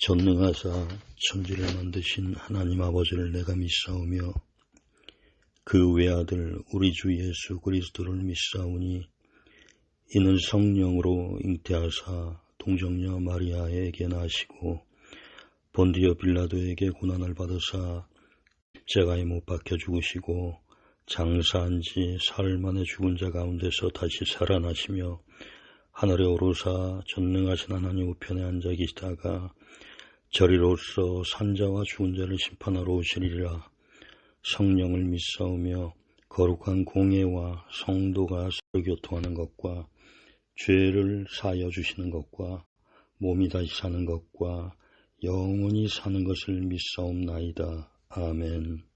전능하사 천지를 만드신 하나님 아버지를 내가 믿사오며 그 외아들 우리 주 예수 그리스도를 믿사오니 이는 성령으로 잉태하사 동정녀 마리아에게 나시고 본디오 빌라도에게 고난을 받으사 십자가에 못 박혀 죽으시고 장사한 지 사흘 만에 죽은 자 가운데서 다시 살아나시며 하늘에 오르사 전능하신 하나님 우편에 앉아 계시다가 저리로서 산자와 죽은 자를 심판하러 오시리라. 성령을 믿사오며 거룩한 공예와 성도가 서로 교통하는 것과 죄를 사하여 주시는 것과 몸이 다시 사는 것과 영원히 사는 것을 믿사옵나이다. 아멘.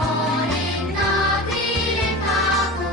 어린 나비를 타고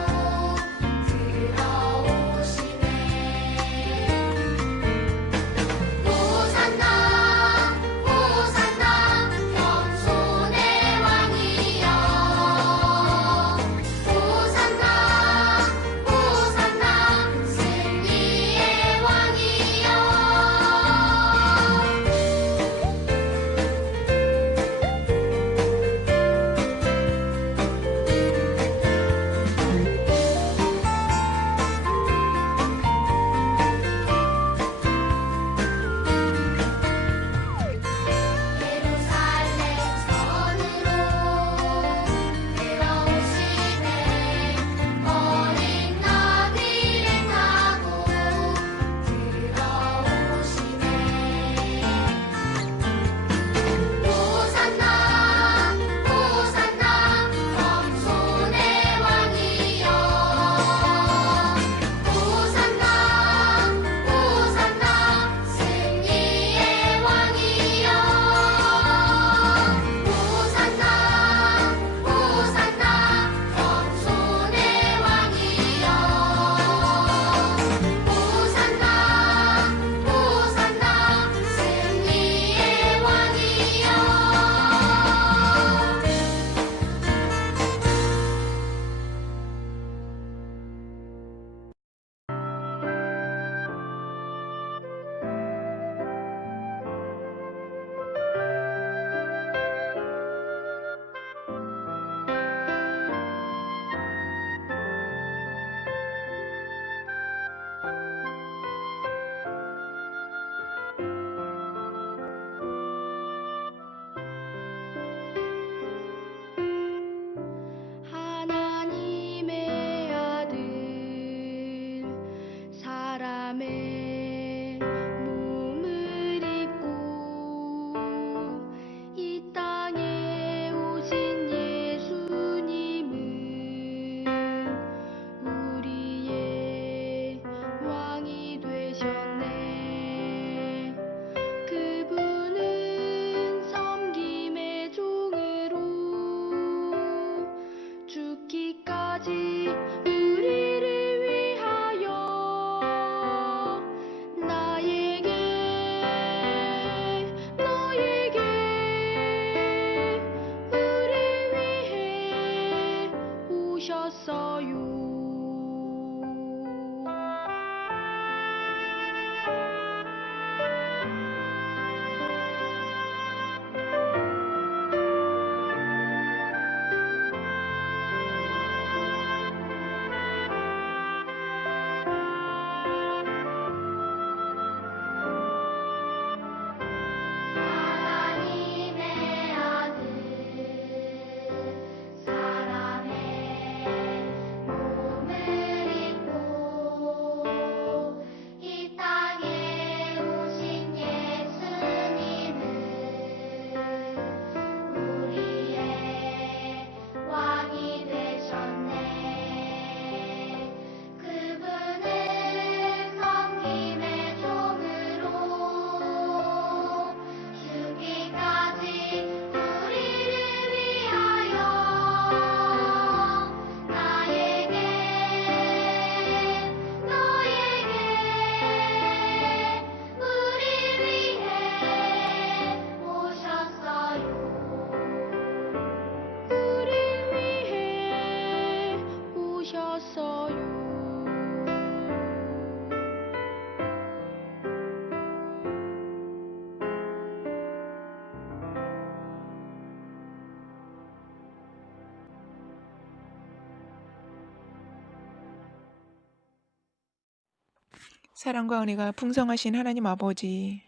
사랑과 은혜가 풍성하신 하나님 아버지,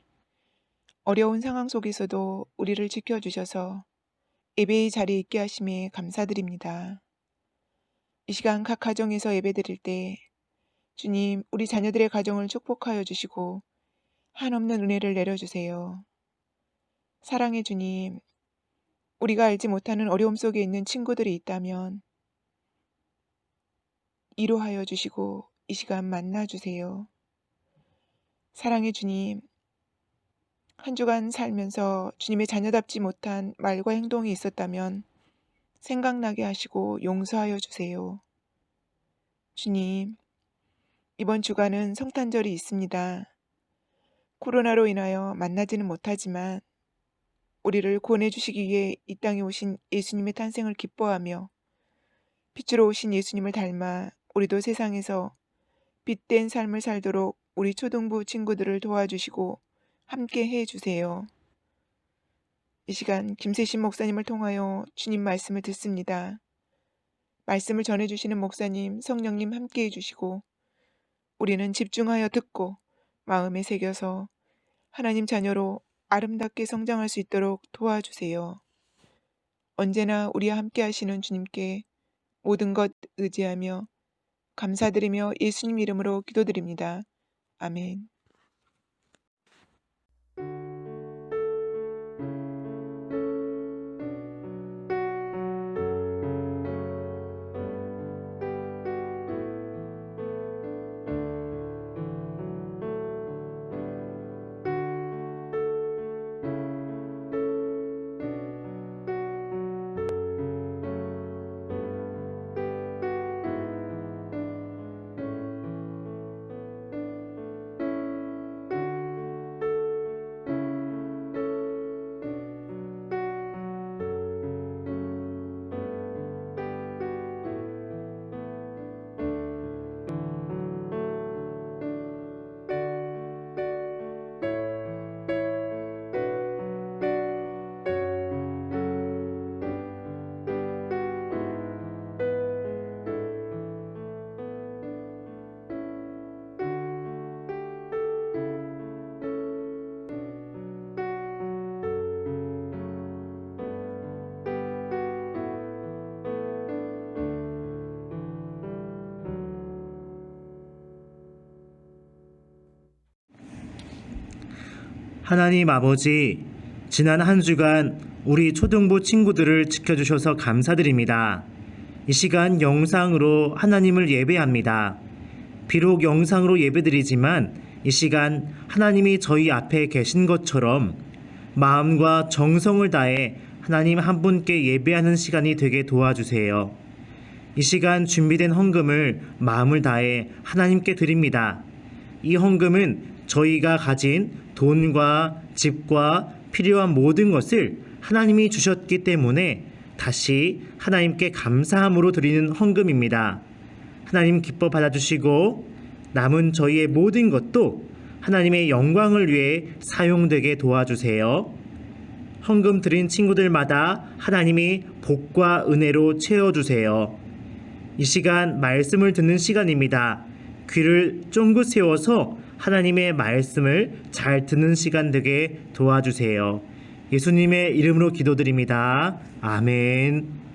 어려운 상황 속에서도 우리를 지켜주셔서 예배의 자리에 있게 하심에 감사드립니다. 이 시간 각 가정에서 예배드릴 때 주님, 우리 자녀들의 가정을 축복하여 주시고 한없는 은혜를 내려주세요. 사랑의 주님, 우리가 알지 못하는 어려움 속에 있는 친구들이 있다면 위로하여 주시고 이 시간 만나주세요. 사랑의 주님, 한 주간 살면서 주님의 자녀답지 못한 말과 행동이 있었다면 생각나게 하시고 용서하여 주세요. 주님, 이번 주간은 성탄절이 있습니다. 코로나로 인하여 만나지는 못하지만 우리를 구원해 주시기 위해 이 땅에 오신 예수님의 탄생을 기뻐하며 빛으로 오신 예수님을 닮아 우리도 세상에서 빛된 삶을 살도록 우리 초등부 친구들을 도와주시고 함께 해 주세요. 이 시간 김세신 목사님을 통하여 주님 말씀을 듣습니다. 말씀을 전해주시는 목사님, 성령님 함께 해주시고 우리는 집중하여 듣고 마음에 새겨서 하나님 자녀로 아름답게 성장할 수 있도록 도와주세요. 언제나 우리와 함께 하시는 주님께 모든 것 의지하며 감사드리며 예수님 이름으로 기도드립니다. 아멘. 하나님 아버지, 지난 한 주간 우리 초등부 친구들을 지켜주셔서 감사드립니다. 이 시간 영상으로 하나님을 예배합니다. 비록 영상으로 예배드리지만 이 시간 하나님이 저희 앞에 계신 것처럼 마음과 정성을 다해 하나님 한 분께 예배하는 시간이 되게 도와주세요. 이 시간 준비된 헌금을 마음을 다해 하나님께 드립니다. 이 헌금은 저희가 가진 돈과 집과 필요한 모든 것을 하나님이 주셨기 때문에 다시 하나님께 감사함으로 드리는 헌금입니다. 하나님 기뻐 받아주시고 남은 저희의 모든 것도 하나님의 영광을 위해 사용되게 도와주세요. 헌금 드린 친구들마다 하나님이 복과 은혜로 채워주세요. 이 시간 말씀을 듣는 시간입니다. 귀를 쫑긋 세워서 하나님의 말씀을 잘 듣는 시간 되게 도와주세요. 예수님의 이름으로 기도드립니다. 아멘.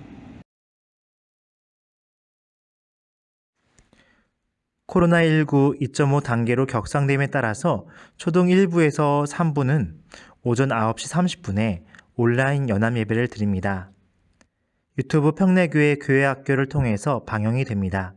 코로나19 2.5 단계로 격상됨에 따라서 초등 1부에서 3부는 오전 9시 30분에 온라인 연합 예배를 드립니다. 유튜브 평내교회 교회학교를 통해서 방영이 됩니다.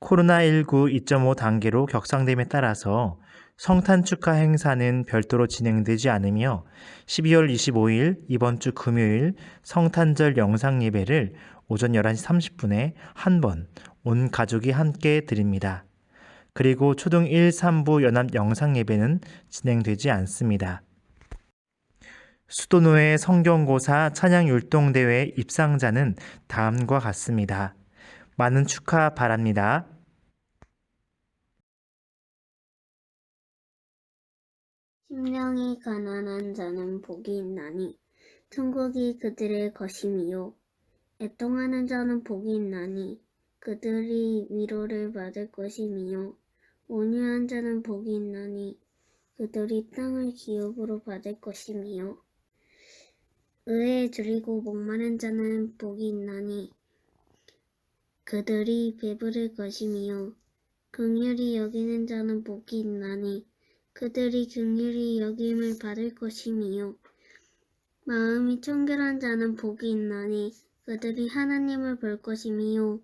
코로나19 2.5 단계로 격상됨에 따라서 성탄 축하 행사는 별도로 진행되지 않으며 12월 25일 이번 주 금요일 성탄절 영상 예배를 오전 11시 30분에 한 번 온 가족이 함께 드립니다. 그리고 초등 1, 3부 연합 영상 예배는 진행되지 않습니다. 수도노회 성경고사 찬양율동대회 입상자는 다음과 같습니다. 많은 축하 바랍니다. 심령이 가난한 자는 복이 있나니 천국이 그들의 것임이요 애통하는 자는 복이 있나니 그들이 위로를 받을 것이며 온유한 자는 복이 있나니 그들이 땅을 기업으로 받을 것이며 의에 줄이고 목마른 자는 복이 있나니 그들이 배부를 것이며 긍휼히 여기는 자는 복이 있나니 그들이 긍휼히 여김을 받을 것이며 마음이 청결한 자는 복이 있나니 그들이 하나님을 볼 것이며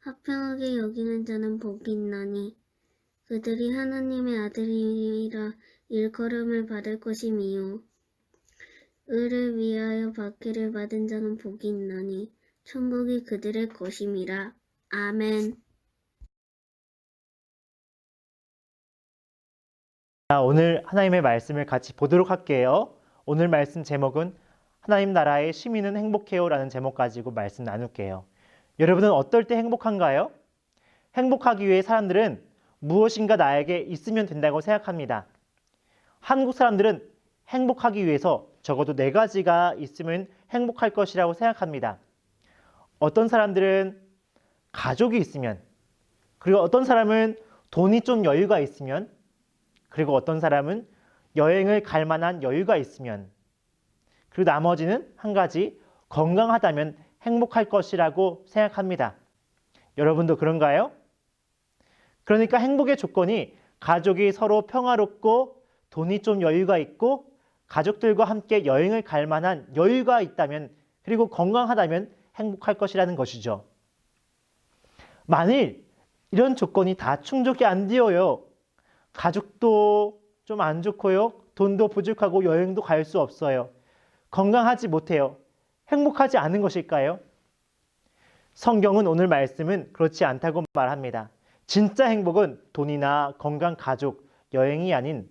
화평하게 여기는 자는 복이 있나니 그들이 하나님의 아들이라 일컬음을 받을 것이며 의를 위하여 박해를 받은 자는 복이 있나니 천국이 그들의 것임이라. 아멘. 자, 오늘 하나님의 말씀을 같이 보도록 할게요. 오늘 말씀 제목은 하나님 나라의 시민은 행복해요 라는 제목 가지고 말씀 나눌게요. 여러분은 어떨 때 행복한가요? 행복하기 위해 사람들은 무엇인가 나에게 있으면 된다고 생각합니다. 한국 사람들은 행복하기 위해서 적어도 4가지가 있으면 행복할 것이라고 생각합니다. 어떤 사람들은 가족이 있으면, 그리고 어떤 사람은 돈이 좀 여유가 있으면, 그리고 어떤 사람은 여행을 갈 만한 여유가 있으면, 그리고 나머지는 한 가지, 건강하다면 행복할 것이라고 생각합니다. 여러분도 그런가요? 그러니까 행복의 조건이 가족이 서로 평화롭고 돈이 좀 여유가 있고 가족들과 함께 여행을 갈 만한 여유가 있다면, 그리고 건강하다면 행복할 것이라는 것이죠. 만일 이런 조건이 다 충족이 안 되어요. 가족도 좀 안 좋고요. 돈도 부족하고 여행도 갈 수 없어요. 건강하지 못해요. 행복하지 않은 것일까요? 성경은 오늘 말씀은 그렇지 않다고 말합니다. 진짜 행복은 돈이나 건강, 가족, 여행이 아닌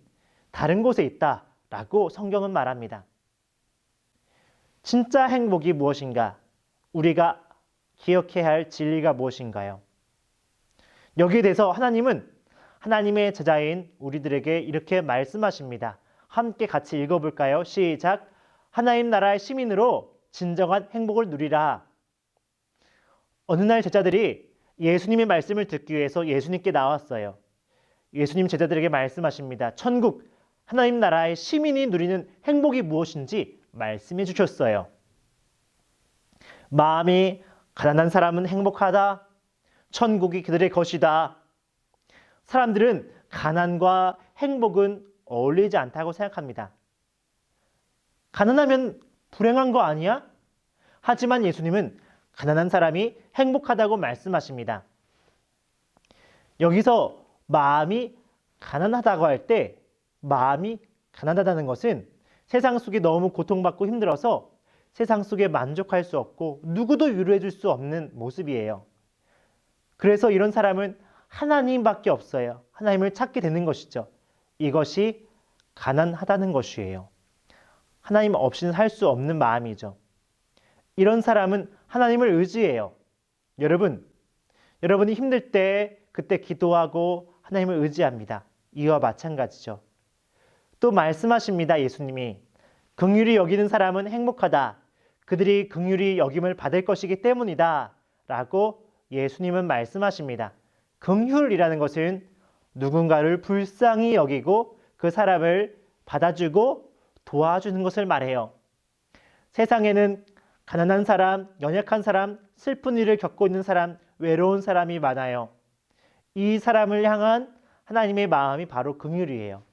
다른 곳에 있다라고 성경은 말합니다. 진짜 행복이 무엇인가? 우리가 기억해야 할 진리가 무엇인가요? 여기에 대해서 하나님은 하나님의 제자인 우리들에게 이렇게 말씀하십니다. 함께 같이 읽어볼까요? 시작! 하나님 나라의 시민으로 진정한 행복을 누리라. 어느 날 제자들이 예수님의 말씀을 듣기 위해서 예수님께 나왔어요. 예수님 제자들에게 말씀하십니다. 천국, 하나님 나라의 시민이 누리는 행복이 무엇인지 말씀해 주셨어요. 마음이 가난한 사람은 행복하다. 천국이 그들의 것이다. 사람들은 가난과 행복은 어울리지 않다고 생각합니다. 가난하면 불행한 거 아니야? 하지만 예수님은 가난한 사람이 행복하다고 말씀하십니다. 여기서 마음이 가난하다고 할 때 마음이 가난하다는 것은 세상 속에 너무 고통받고 힘들어서 세상 속에 만족할 수 없고 누구도 위로해 줄 수 없는 모습이에요. 그래서 이런 사람은 하나님밖에 없어요. 하나님을 찾게 되는 것이죠. 이것이 가난하다는 것이에요. 하나님 없이는 살 수 없는 마음이죠. 이런 사람은 하나님을 의지해요. 여러분이 힘들 때 그때 기도하고 하나님을 의지합니다. 이와 마찬가지죠. 또 말씀하십니다. 예수님이 긍휼히 여기는 사람은 행복하다. 그들이 긍휼히 여김을 받을 것이기 때문이다. 라고 예수님은 말씀하십니다. 긍휼이라는 것은 누군가를 불쌍히 여기고 그 사람을 받아주고 도와주는 것을 말해요. 세상에는 가난한 사람, 연약한 사람, 슬픈 일을 겪고 있는 사람, 외로운 사람이 많아요. 이 사람을 향한 하나님의 마음이 바로 긍휼이에요.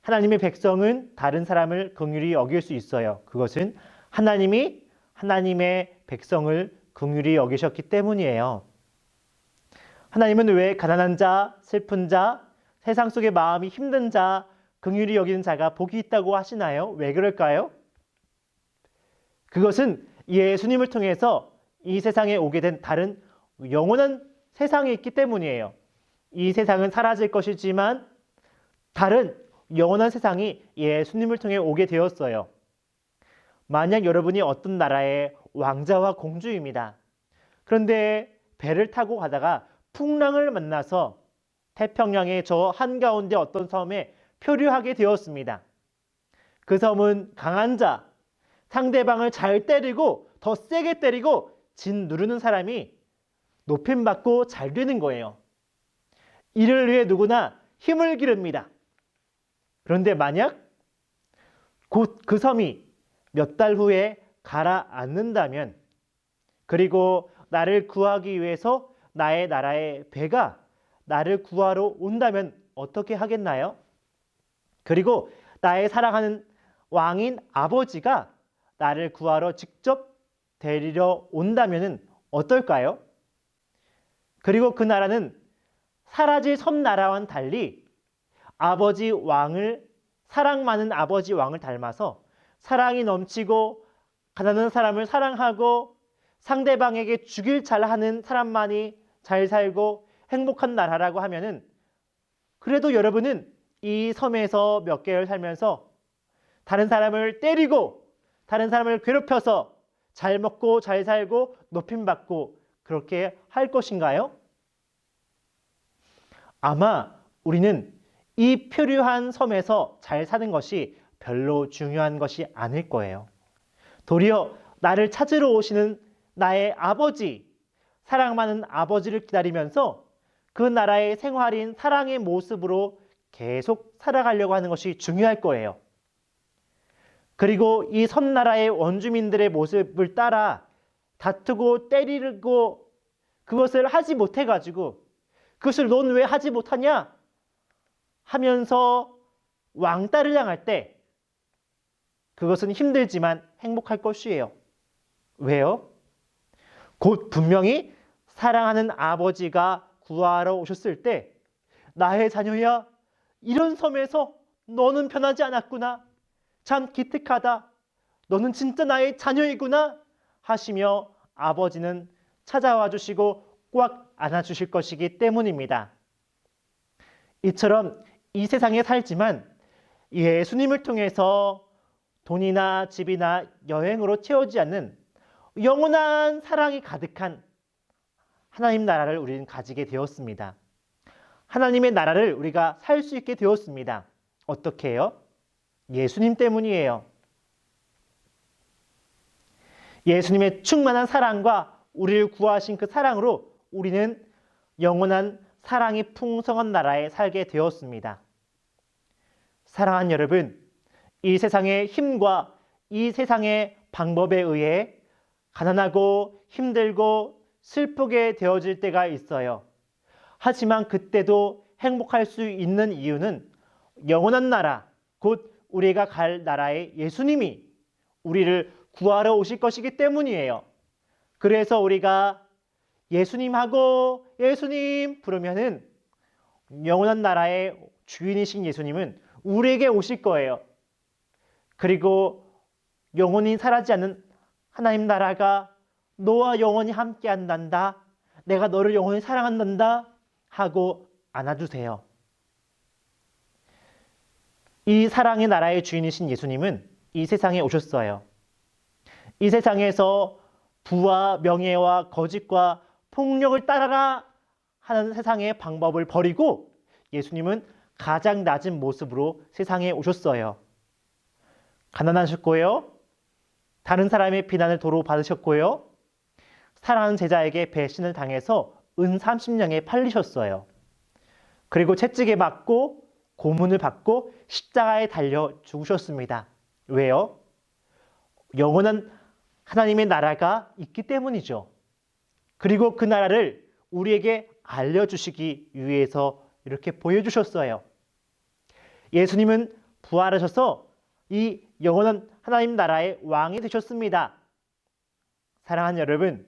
하나님의 백성은 다른 사람을 긍휼히 여길 수 있어요. 그것은 하나님이 하나님의 백성을 긍휼히 여기셨기 때문이에요. 하나님은 왜 가난한 자, 슬픈 자, 세상 속의 마음이 힘든 자, 긍휼히 여기는 자가 복이 있다고 하시나요? 왜 그럴까요? 그것은 예수님을 통해서 이 세상에 오게 된 다른 영원한 세상이 있기 때문이에요. 이 세상은 사라질 것이지만 다른 영원한 세상이 예수님을 통해 오게 되었어요. 만약 여러분이 어떤 나라의 왕자와 공주입니다. 그런데 배를 타고 가다가 풍랑을 만나서 태평양의 저 한가운데 어떤 섬에 표류하게 되었습니다. 그 섬은 강한 자, 상대방을 잘 때리고 더 세게 때리고 진 누르는 사람이 높임받고 잘 되는 거예요. 이를 위해 누구나 힘을 기릅니다. 그런데 만약 곧 그 섬이 몇 달 후에 가라앉는다면, 그리고 나를 구하기 위해서 나의 나라의 배가 나를 구하러 온다면 어떻게 하겠나요? 그리고 나의 사랑하는 왕인 아버지가 나를 구하러 직접 데리러 온다면 어떨까요? 그리고 그 나라는 사라질 섬나라와는 달리 아버지 왕을, 사랑 많은 아버지 왕을 닮아서 사랑이 넘치고 가난한 사람을 사랑하고 상대방에게 주길 잘하는 사람만이 잘 살고 행복한 나라라고 하면은, 그래도 여러분은 이 섬에서 몇 개월 살면서 다른 사람을 때리고 다른 사람을 괴롭혀서 잘 먹고 잘 살고 높임받고 그렇게 할 것인가요? 아마 우리는 이 표류한 섬에서 잘 사는 것이 별로 중요한 것이 아닐 거예요. 도리어 나를 찾으러 오시는 나의 아버지, 사랑 많은 아버지를 기다리면서 그 나라의 생활인 사랑의 모습으로 계속 살아가려고 하는 것이 중요할 거예요. 그리고 이 섬나라의 원주민들의 모습을 따라 다투고 때리고 그것을 하지 못해가지고, 그것을 넌 왜 하지 못하냐 하면서 왕따를 향할 때 그것은 힘들지만 행복할 것이에요. 왜요? 곧 분명히 사랑하는 아버지가 구하러 오셨을 때 나의 자녀야, 이런 섬에서 너는 변하지 않았구나, 참 기특하다, 너는 진짜 나의 자녀이구나 하시며 아버지는 찾아와 주시고 꽉 안아주실 것이기 때문입니다. 이처럼 이 세상에 살지만 예수님을 통해서 돈이나 집이나 여행으로 채우지 않는 영원한 사랑이 가득한 하나님 나라를 우리는 가지게 되었습니다. 하나님의 나라를 우리가 살 수 있게 되었습니다. 어떻게 해요? 예수님 때문이에요. 예수님의 충만한 사랑과 우리를 구하신 그 사랑으로 우리는 영원한 사랑이 풍성한 나라에 살게 되었습니다. 사랑하는 여러분, 이 세상의 힘과 이 세상의 방법에 의해 가난하고 힘들고 슬프게 되어질 때가 있어요. 하지만 그때도 행복할 수 있는 이유는 영원한 나라, 곧 우리가 갈 나라의 예수님이 우리를 구하러 오실 것이기 때문이에요. 그래서 우리가 예수님하고 예수님 부르면은 영원한 나라의 주인이신 예수님은 우리에게 오실 거예요. 그리고 영원히 사라지지 않는 하나님 나라가 너와 영원히 함께 한단다, 내가 너를 영원히 사랑한단다 하고 안아주세요. 이 사랑의 나라의 주인이신 예수님은 이 세상에 오셨어요. 이 세상에서 부와 명예와 거짓과 폭력을 따라라 하는 세상의 방법을 버리고 예수님은 가장 낮은 모습으로 세상에 오셨어요. 가난하셨고요, 다른 사람의 비난을 도로 받으셨고요, 사랑하는 제자에게 배신을 당해서 은 30냥에 팔리셨어요. 그리고 채찍에 맞고 고문을 받고 십자가에 달려 죽으셨습니다. 왜요? 영원한 하나님의 나라가 있기 때문이죠. 그리고 그 나라를 우리에게 알려주시기 위해서 이렇게 보여주셨어요. 예수님은 부활하셔서 이 영원한 하나님 나라의 왕이 되셨습니다. 사랑하는 여러분,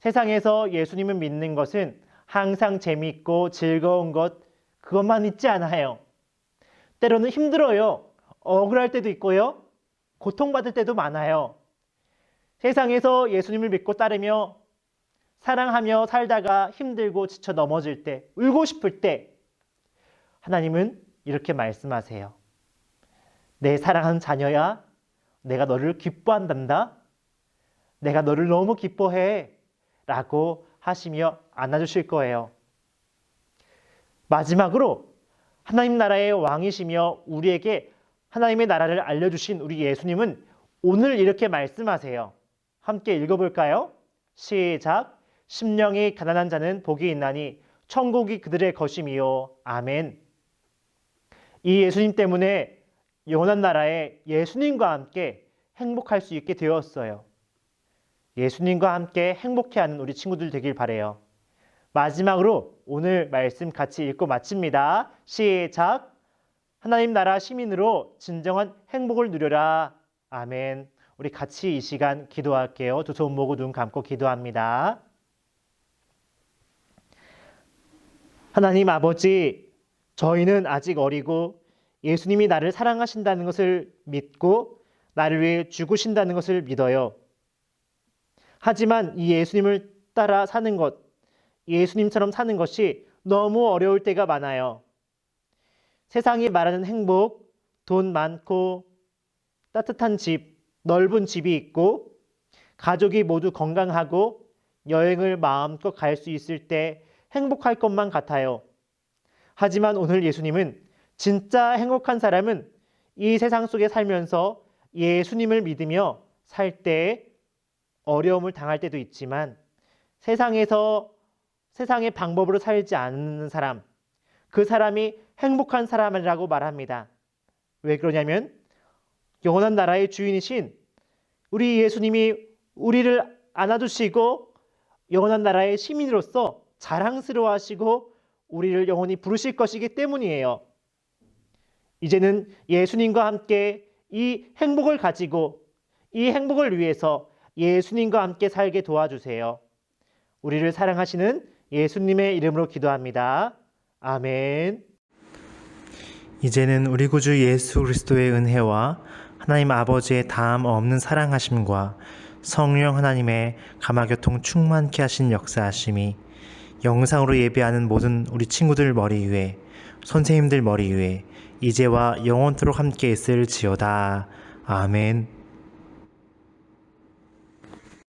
세상에서 예수님을 믿는 것은 항상 재미있고 즐거운 것, 그것만 있지 않아요. 때로는 힘들어요. 억울할 때도 있고요, 고통받을 때도 많아요. 세상에서 예수님을 믿고 따르며 사랑하며 살다가 힘들고 지쳐 넘어질 때, 울고 싶을 때 하나님은 이렇게 말씀하세요. 내 사랑하는 자녀야, 내가 너를 기뻐한단다, 내가 너를 너무 기뻐해 라고 하시며 안아주실 거예요. 마지막으로 하나님 나라의 왕이시며 우리에게 하나님의 나라를 알려주신 우리 예수님은 오늘 이렇게 말씀하세요. 함께 읽어볼까요? 시작. 심령이 가난한 자는 복이 있나니 천국이 그들의 것임이요. 아멘. 이 예수님 때문에 영원한 나라에 예수님과 함께 행복할 수 있게 되었어요. 예수님과 함께 행복해하는 우리 친구들 되길 바라요. 마지막으로 오늘 말씀 같이 읽고 마칩니다. 시작! 하나님 나라 시민으로 진정한 행복을 누려라. 아멘. 우리 같이 이 시간 기도할게요. 두 손 모으고 눈 감고 기도합니다. 하나님 아버지, 저희는 아직 어리고 예수님이 나를 사랑하신다는 것을 믿고 나를 위해 죽으신다는 것을 믿어요. 하지만 이 예수님을 따라 사는 것, 예수님처럼 사는 것이 너무 어려울 때가 많아요. 세상이 말하는 행복, 돈 많고 따뜻한 집, 넓은 집이 있고 가족이 모두 건강하고 여행을 마음껏 갈 수 있을 때 행복할 것만 같아요. 하지만 오늘 예수님은 진짜 행복한 사람은 이 세상 속에 살면서 예수님을 믿으며 살 때 어려움을 당할 때도 있지만 세상의 방법으로 살지 않는 사람, 그 사람이 행복한 사람이라고 말합니다. 왜 그러냐면 영원한 나라의 주인이신 우리 예수님이 우리를 안아주시고 영원한 나라의 시민으로서 자랑스러워하시고 우리를 영원히 부르실 것이기 때문이에요. 이제는 예수님과 함께 이 행복을 가지고 이 행복을 위해서 예수님과 함께 살게 도와주세요. 우리를 사랑하시는 예수님의 이름으로 기도합니다. 아멘. 이제는 우리 구주 예수 그리스도의 은혜와 하나님 아버지의 다함 없는 사랑하심과 성령 하나님의 감화교통 충만케 하신 역사하심이 영상으로 예배하는 모든 우리 친구들 머리 위에, 선생님들 머리 위에 이제와 영원토록 함께 있을지어다. 아멘.